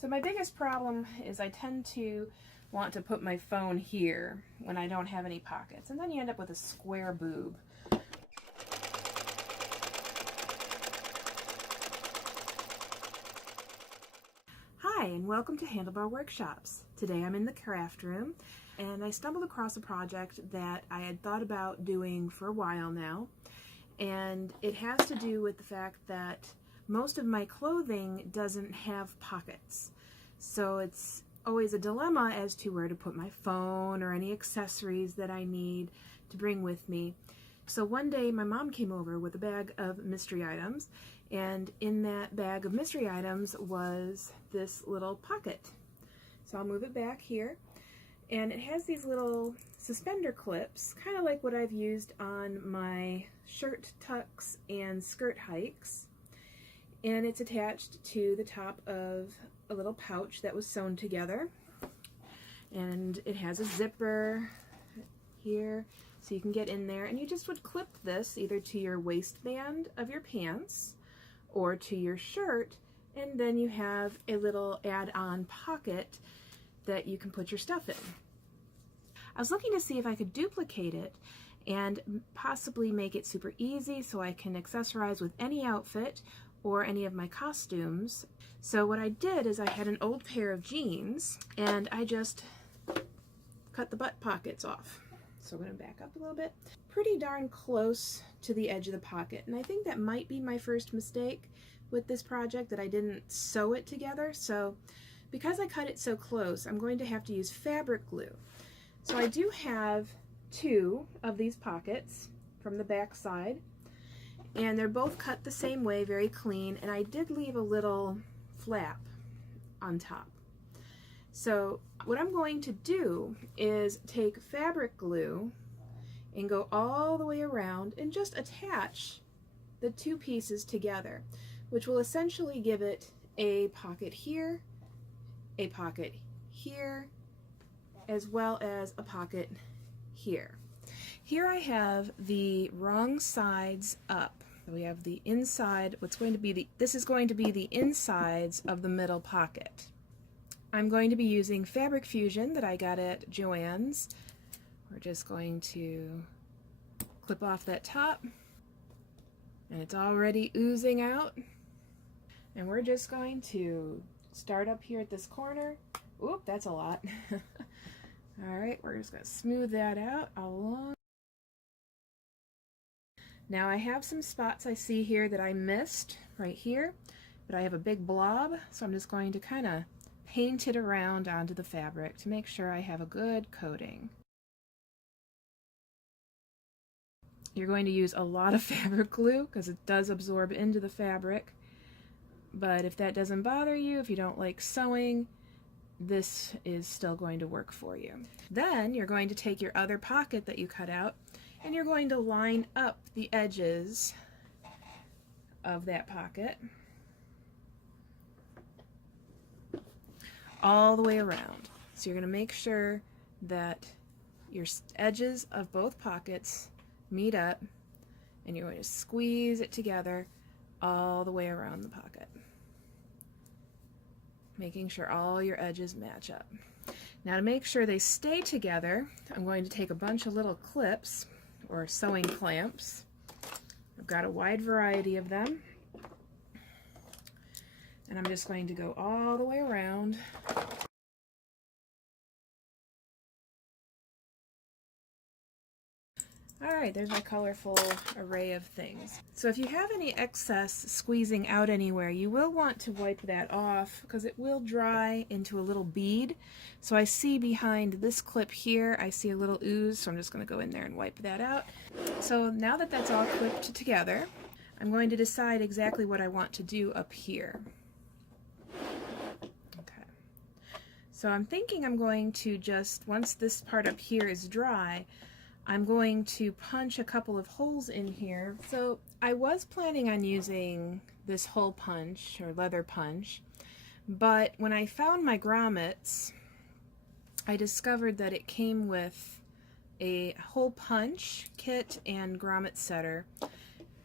So my biggest problem is I tend to want to put my phone here when I don't have any pockets, and then you end up with a square boob. Hi, and welcome to Handlebar Workshops. Today I'm in the craft room, and I stumbled across a project that I had thought about doing for a while now, and it has to do with the fact that most of my clothing doesn't have pockets. So it's always a dilemma as to where to put my phone or any accessories that I need to bring with me. So one day my mom came over with a bag of mystery items, and in that bag of mystery items was this little pocket. So I'll move it back here, and it has these little suspender clips, kind of like what I've used on my shirt tucks and skirt hikes. And it's attached to the top of a little pouch that was sewn together. And it has a zipper here, so you can get in there, and you just would clip this either to your waistband of your pants or to your shirt, and then you have a little add-on pocket that you can put your stuff in. I was looking to see if I could duplicate it and possibly make it super easy so I can accessorize with any outfit or any of my costumes. So what I did is I had an old pair of jeans, and I just cut the butt pockets off. So I'm going to back up a little bit. Pretty darn close to the edge of the pocket, and I think that might be my first mistake with this project, that I didn't sew it together. So because I cut it so close, I'm going to have to use fabric glue. So I do have two of these pockets from the back side, and they're both cut the same way, very clean, and I did leave a little flap on top. So what I'm going to do is take fabric glue and go all the way around and just attach the two pieces together, which will essentially give it a pocket here, a pocket here, as well as a pocket here. Here I have the wrong sides up. We have the inside, this is going to be the insides of the middle pocket. I'm going to be using Fabric Fusion that I got at Joann's. We're just going to clip off that top, and it's already oozing out. And we're just going to start up here at this corner. Oop, that's a lot. Alright, we're just going to smooth that out along. Now I have some spots I see here that I missed right here, but I have a big blob, so I'm just going to kind of paint it around onto the fabric to make sure I have a good coating. You're going to use a lot of fabric glue because it does absorb into the fabric, but if that doesn't bother you, if you don't like sewing, this is still going to work for you. Then you're going to take your other pocket that you cut out, and you're going to line up the edges of that pocket all the way around. So you're going to make sure that your edges of both pockets meet up, and you're going to squeeze it together all the way around the pocket, making sure all your edges match up. Now to make sure they stay together, I'm going to take a bunch of little clips or sewing clamps. I've got a wide variety of them, and I'm just going to go all the way around. Alright, there's my colorful array of things. So if you have any excess squeezing out anywhere, you will want to wipe that off because it will dry into a little bead. So I see behind this clip here, I see a little ooze, so I'm just going to go in there and wipe that out. So now that that's all clipped together, I'm going to decide exactly what I want to do up here. Okay. So I'm thinking I'm going to just, once this part up here is dry, I'm going to punch a couple of holes in here. So I was planning on using this hole punch or leather punch, but when I found my grommets, I discovered that it came with a hole punch kit and grommet setter,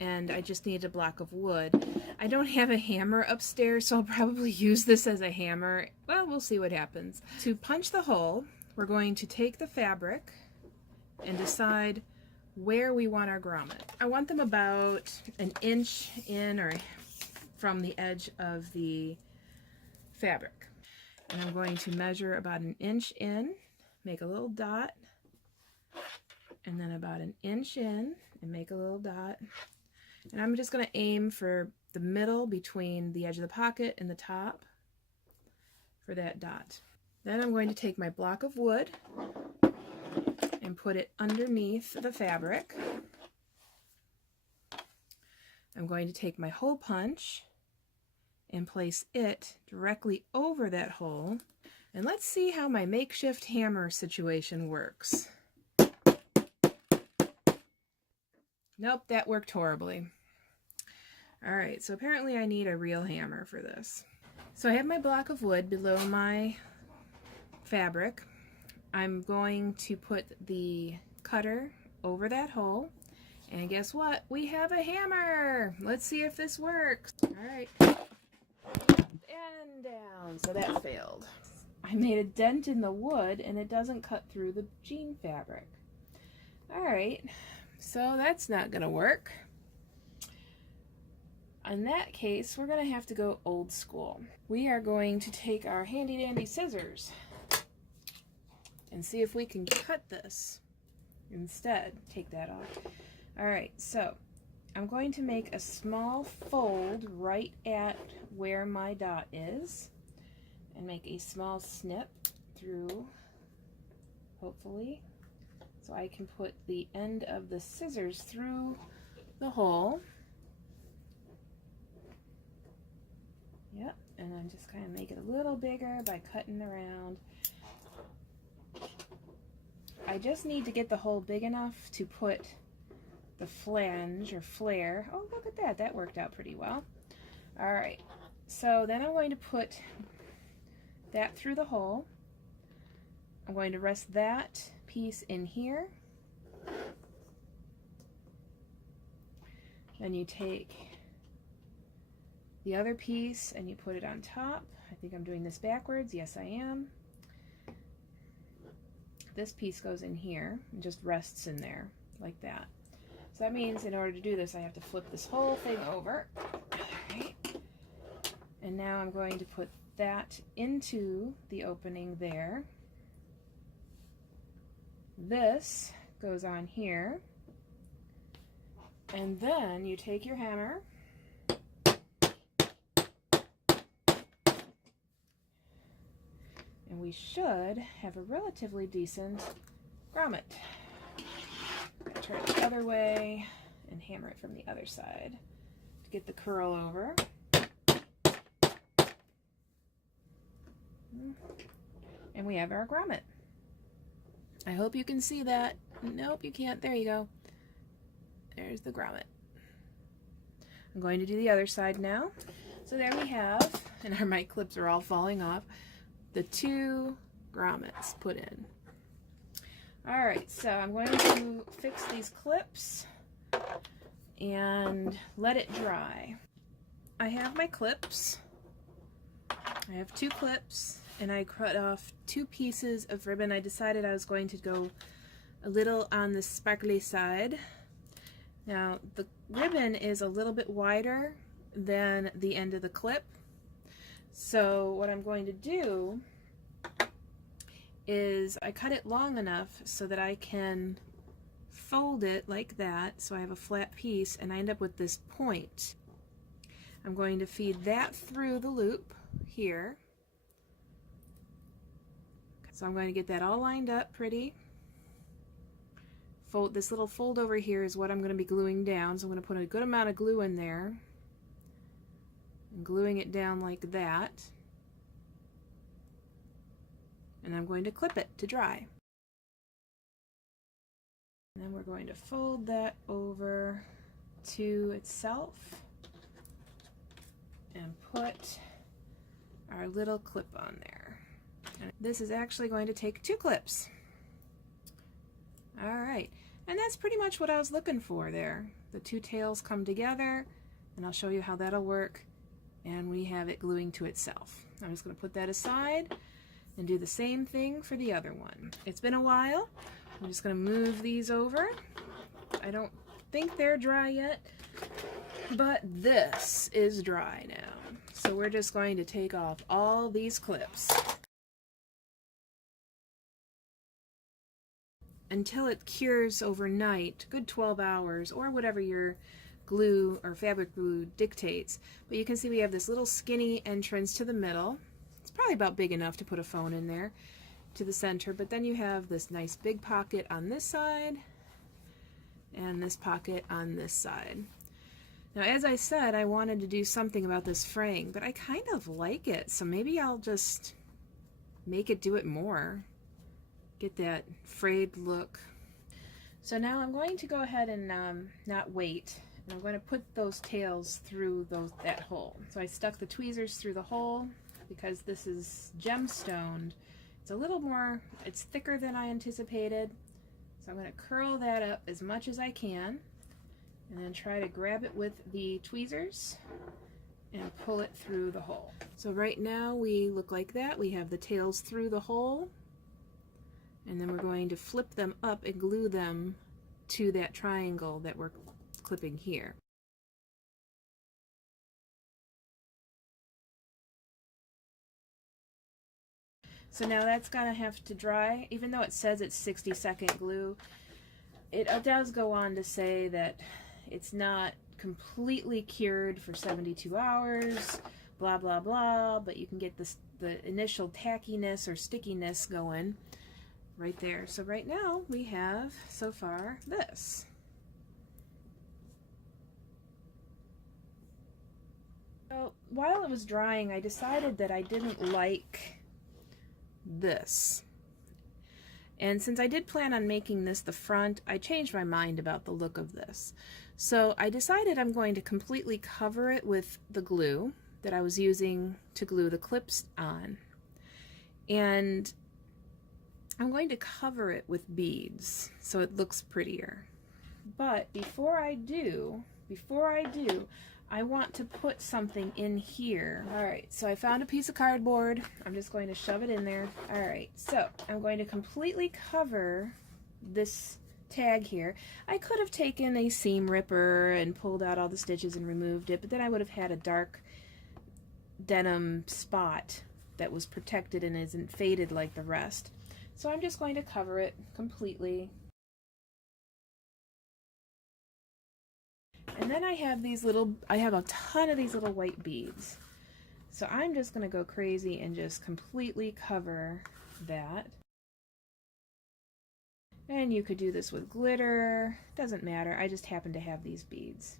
and I just need a block of wood. I don't have a hammer upstairs, so I'll probably use this as a hammer. Well, we'll see what happens. To punch the hole, we're going to take the fabric and decide where we want our grommet. I want them about an inch in or from the edge of the fabric. And I'm going to measure about an inch in, make a little dot, and then about an inch in and make a little dot. And I'm just going to aim for the middle between the edge of the pocket and the top for that dot. Then I'm going to take my block of wood and put it underneath the fabric. I'm going to take my hole punch and place it directly over that hole. And let's see how my makeshift hammer situation works. Nope, that worked horribly. Alright, so apparently I need a real hammer for this. So I have my block of wood below my fabric. I'm going to put the cutter over that hole, and guess what? We have a hammer! Let's see if this works. Alright, and down. So that failed. I made a dent in the wood and it doesn't cut through the jean fabric. Alright, so that's not gonna work. In that case, we're going to have to go old school. We are going to take our handy dandy scissors and see if we can cut this instead. Take that off. Alright, so I'm going to make a small fold right at where my dot is and make a small snip through, hopefully, so I can put the end of the scissors through the hole. Yep, and then just kind of make it a little bigger by cutting around. I just need to get the hole big enough to put the flange or flare. Oh, look at that. That worked out pretty well. All right, so then I'm going to put that through the hole. I'm going to rest that piece in here. Then you take the other piece and you put it on top. I think I'm doing this backwards. Yes, I am. This piece goes in here and just rests in there like that. So that means in order to do this, I have to flip this whole thing over. All right. And now I'm going to put that into the opening there. This goes on here. And then you take your hammer and we should have a relatively decent grommet. Turn it the other way and hammer it from the other side to get the curl over. And we have our grommet. I hope you can see that. Nope, you can't. There you go. There's the grommet. I'm going to do the other side now. So there we have, and our mic clips are all falling off, the two grommets put in. Alright, so I'm going to fix these clips and let it dry. I have my clips. I have two clips and I cut off two pieces of ribbon. I decided I was going to go a little on the sparkly side. Now the ribbon is a little bit wider than the end of the clip. So what I'm going to do is I cut it long enough so that I can fold it like that so I have a flat piece and I end up with this point. I'm going to feed that through the loop here. So I'm going to get that all lined up pretty. Fold, this little fold over here is what I'm going to be gluing down, so I'm going to put a good amount of glue in there and gluing it down like that. And I'm going to clip it to dry. And then we're going to fold that over to itself and put our little clip on there. And this is actually going to take two clips. Alright, and that's pretty much what I was looking for there. the two tails come together, and I'll show you how that'll work, and we have it gluing to itself. I'm just going to put that aside and do the same thing for the other one. It's been a while. I'm just going to move these over. I don't think they're dry yet, but this is dry now. So we're just going to take off all these clips until it cures overnight, good 12 hours, or whatever your glue or fabric glue dictates. But you can see we have this little skinny entrance to the middle. It's probably about big enough to put a phone in there, to the center, but then you have this nice big pocket on this side and this pocket on this side. Now, as I said, I wanted to do something about this fraying, but I kind of like it, so maybe I'll just make it do it more. Get that frayed look. So now I'm going to go ahead and not wait, and I'm going to put those tails through that hole. So I stuck the tweezers through the hole because this is gemstoned. It's a little more, it's thicker than I anticipated. So I'm going to curl that up as much as I can and then try to grab it with the tweezers and pull it through the hole. So right now we look like that. We have the tails through the hole, and then we're going to flip them up and glue them to that triangle that we're clipping here. So now that's gonna have to dry. Even though it says it's 60-second glue, it does go on to say that it's not completely cured for 72 hours, blah blah blah, but you can get the initial tackiness or stickiness going right there. So right now we have so far this. So while it was drying, I decided that I didn't like this. And since I did plan on making this the front, I changed my mind about the look of this. So I decided I'm going to completely cover it with the glue that I was using to glue the clips on. And I'm going to cover it with beads so it looks prettier. But before I do, I want to put something in here. Alright, so I found a piece of cardboard. I'm just going to shove it in there. Alright, so I'm going to completely cover this tag here. I could have taken a seam ripper and pulled out all the stitches and removed it, but then I would have had a dark denim spot that was protected and isn't faded like the rest. So I'm just going to cover it completely. And then I have a ton of these little white beads. So I'm just going to go crazy and just completely cover that. And you could do this with glitter, doesn't matter, I just happen to have these beads.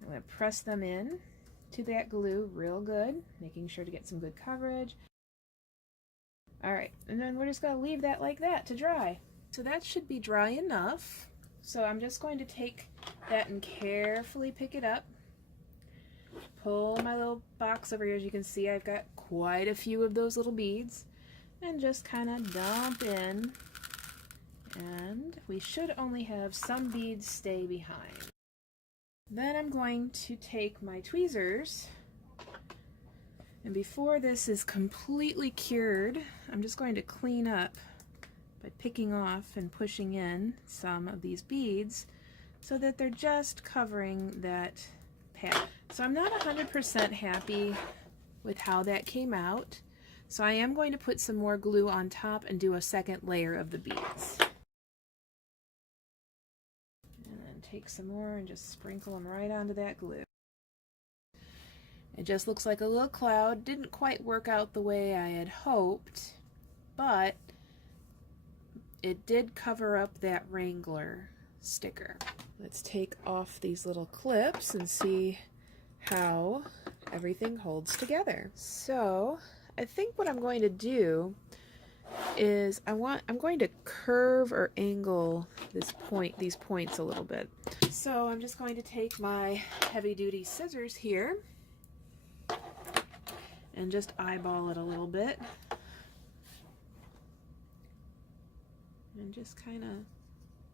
I'm going to press them in to that glue real good, making sure to get some good coverage. Alright, and then we're just going to leave that like that to dry. So that should be dry enough. So I'm just going to take that and carefully pick it up. Pull my little box over here. As you can see, I've got quite a few of those little beads. And just kind of dump in. And we should only have some beads stay behind. Then I'm going to take my tweezers. And before this is completely cured, I'm just going to clean up by picking off and pushing in some of these beads so that they're just covering that pad. So I'm not 100% happy with how that came out, so I am going to put some more glue on top and do a second layer of the beads. And then take some more and just sprinkle them right onto that glue. It just looks like a little cloud. Didn't quite work out the way I had hoped, but it did cover up that Wrangler sticker. Let's take off these little clips and see how everything holds together. So I think what I'm going to do is I'm going to curve or angle these points a little bit. So I'm just going to take my heavy-duty scissors here and just eyeball it a little bit. And just kind of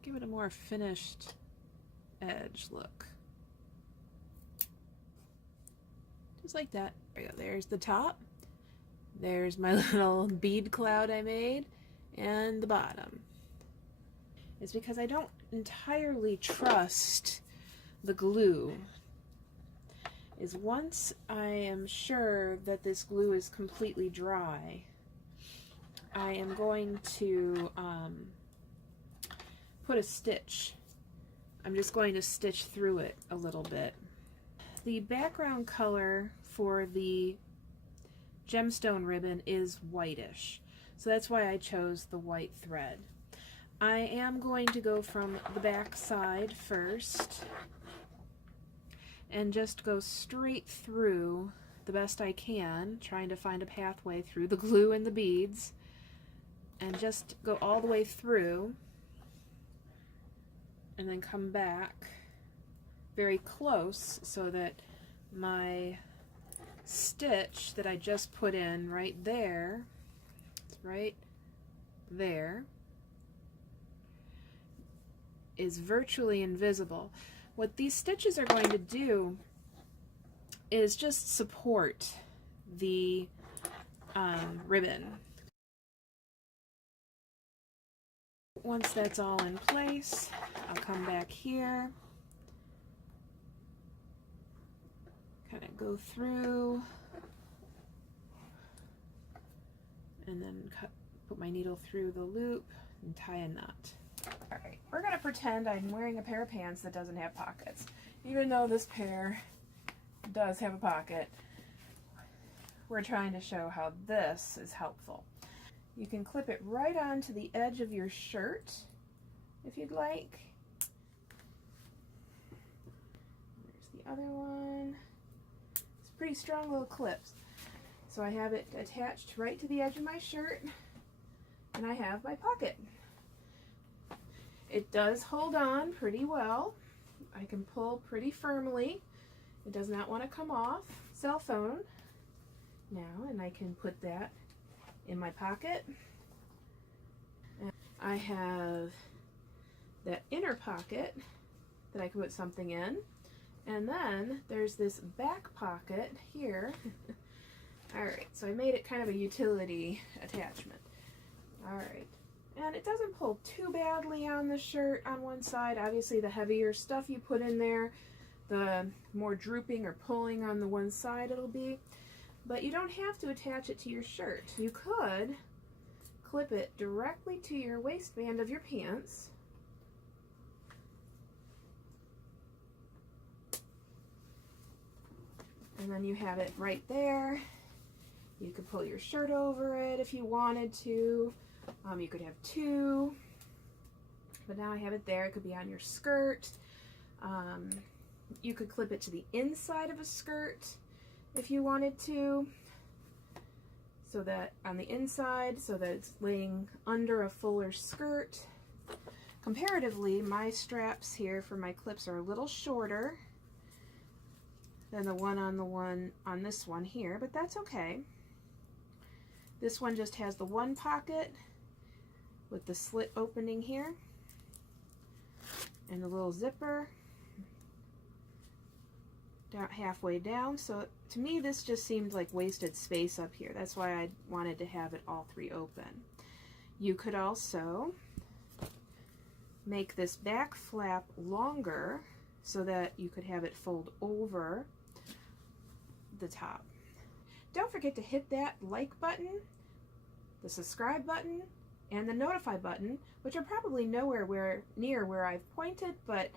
give it a more finished edge look. Just like that. There you go. There's the top. There's my little bead cloud I made, and the bottom. It's because I don't entirely trust the glue. Is once I am sure that this glue is completely dry, I am going to put a stitch. I'm just going to stitch through it a little bit. The background color for the gemstone ribbon is whitish, so that's why I chose the white thread. I am going to go from the back side first and just go straight through the best I can, trying to find a pathway through the glue and the beads, and just go all the way through and then come back very close so that my stitch that I just put in right there, is virtually invisible. What these stitches are going to do is just support the ribbon. Once that's all in place, I'll come back here, kind of go through, and then put my needle through the loop and tie a knot. Alright, we're going to pretend I'm wearing a pair of pants that doesn't have pockets. Even though this pair does have a pocket, we're trying to show how this is helpful. You can clip it right onto the edge of your shirt if you'd like. There's the other one. It's pretty strong little clips. So I have it attached right to the edge of my shirt, and I have my pocket. It does hold on pretty well. I can pull pretty firmly. It does not want to come off. Cell phone now, and I can put that in my pocket. And I have that inner pocket that I can put something in. And then there's this back pocket here. Alright, so I made it kind of a utility attachment. Alright. And it doesn't pull too badly on the shirt on one side. Obviously, the heavier stuff you put in there, the more drooping or pulling on the one side it'll be. But you don't have to attach it to your shirt. You could clip it directly to your waistband of your pants. And then you have it right there. You could pull your shirt over it if you wanted to. You could have two, but now I have it there. It could be on your skirt. You could clip it to the inside of a skirt if you wanted to, so that on the inside, so that it's laying under a fuller skirt. Comparatively, my straps here for my clips are a little shorter than the one on this one here, but that's okay. This one just has the one pocket with the slit opening here and the little zipper down halfway down. So to me this just seemed like wasted space up here. That's why I wanted to have it all three open. You could also make this back flap longer so that you could have it fold over the top. Don't forget to hit that like button, the subscribe button, and the notify button, which are probably nowhere near where I've pointed, but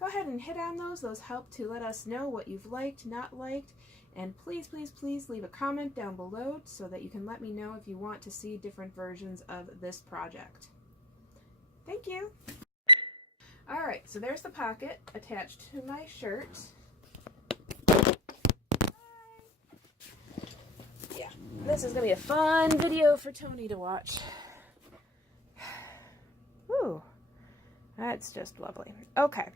go ahead and hit on those. Those help to let us know what you've liked, not liked, and please, please, please leave a comment down below so that you can let me know if you want to see different versions of this project. Thank you! Alright, so there's the pocket attached to my shirt. Yeah, this is going to be a fun video for Tony to watch. Ooh, that's just lovely. Okay.